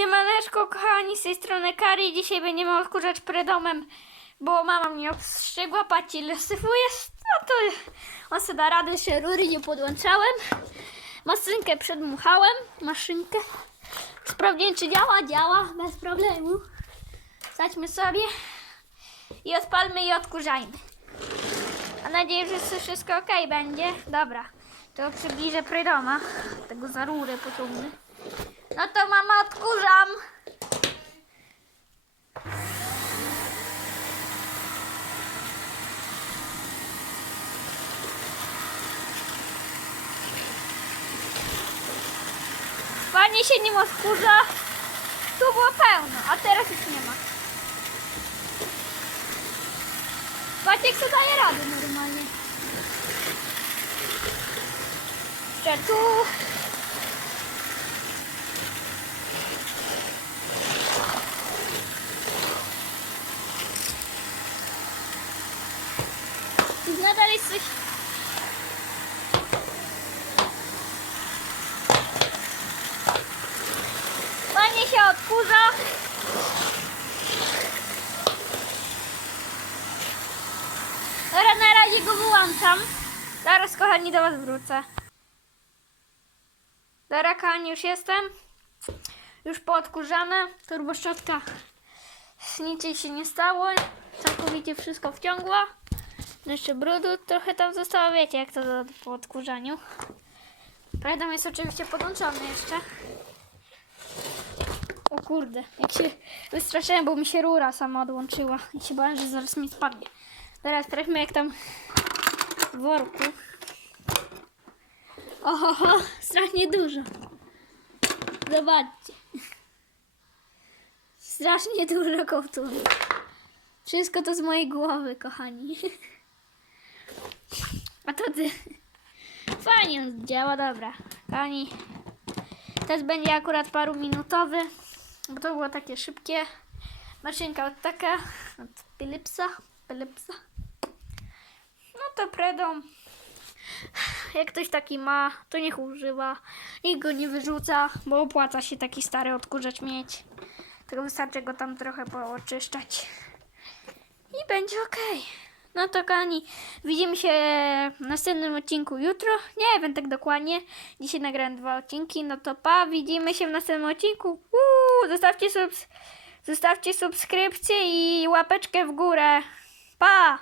Siemaneczko kochani, z tej strony Kari. Dzisiaj będziemy odkurzać predomem, bo mama mnie obstrzygła, patrzcie ile syfu jest. No to on sobie da radę, jeszcze rury nie podłączałem. Maszynkę przedmuchałem, maszynkę. Sprawdziłem czy działa, działa, bez problemu. Zaćmy sobie i odpalmy i odkurzajmy. Mam nadzieję, że wszystko ok będzie. Dobra, to przybliżę predoma. Tego za rurę pociągnę. No to mama odkurzam. Panie się nim odkurza. Tu było pełno, a teraz już nie ma. Paciek co daje radę normalnie. Jeszcze tu. Nadal jest coś. Panie się odkurza. Dobra, na razie go wyłączam. Zaraz, kochani, do Was wrócę. Dobra, kochani, już jestem. Już poodkurzane. Turboszczotka nic jej się nie stało. Całkowicie wszystko wciągła. Jeszcze brudu trochę tam zostało. Wiecie, jak to po odkurzaniu. Predom jest oczywiście podłączony jeszcze. O kurde, jak się wystraszyłem, bo mi się rura sama odłączyła. I się bałem, że zaraz mi spadnie. Teraz sprawdźmy, jak tam w worku. Oho, strasznie dużo. Zobaczcie. Strasznie dużo kołtuni. Wszystko to z mojej głowy, kochani. A to ty. Fajnie działa, dobra. Kochani, też będzie akurat paru minutowy, bo to było takie szybkie. Maszynka od taka, od Philipsa. Philipsa. No to Predom. Jak ktoś taki ma, to niech używa. Niech go nie wyrzuca, bo opłaca się taki stary odkurzacz mieć. Tylko wystarczy go tam trochę pooczyszczać. I będzie ok. No to kochani, widzimy się w następnym odcinku jutro. Nie wiem tak dokładnie. Dzisiaj nagrałem dwa odcinki. No to pa, widzimy się w następnym odcinku. Uuu, zostawcie, subs zostawcie subskrypcję i łapeczkę w górę. Pa!